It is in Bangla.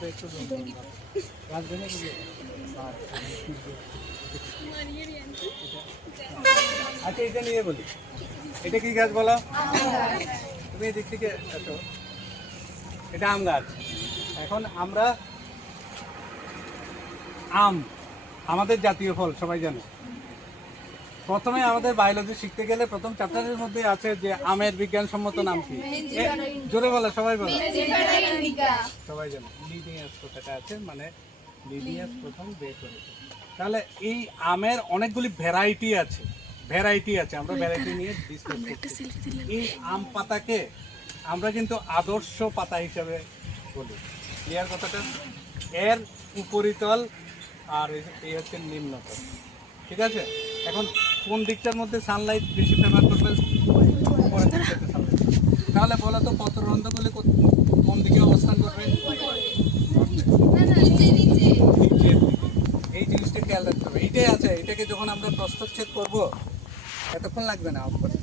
মধ্যে একটু রাখবে না কি? আচ্ছা এটা নিয়ে বলি, এটা কি গাছ বলো? তুমি এদিক থেকে আসো। এটা আম গাছ। এখন আমরা আম আমাদের জাতীয় ফল, সবাই জানে। প্রথমে আমাদের বায়োলজি শিখতে গেলে প্রথম চ্যাপ্টারের মধ্যে আছে যে আমের বিজ্ঞানসম্মত নাম কি? জোরে বলো, সবাই বলো। সবাই জানে লিনিয়াস কথাটা আছে, মানে লিনিয়াস প্রথম বের করেছে। তাহলে এই আমের অনেকগুলি ভ্যারাইটি আছে, আমরা ভ্যারাইটি নিয়ে ডিসকাস করছি। এই আম পাতাকে আমরা কিন্তু আদর্শ পাতা হিসাবে বলি। ক্লিয়ার কথাটা? এর উপরিতল আর এই হচ্ছে নিম্নতল, ঠিক আছে? এখন কোন দিকটার মধ্যে সানলাইট বেশি ফেভার করবে? উপরের দিকটাতে সানলাইট। তাহলে বলো তো পত্ররন্ধ্রগুলি কোন দিকে অবস্থান করবে? নিচের দিকে। এই জিনিসটা খেয়াল রাখতে হবে। এইটাই আছে, এটাকে যখন আমরা প্রস্থচ্ছেদ করব এতক্ষণ লাগবে না অফ করতে।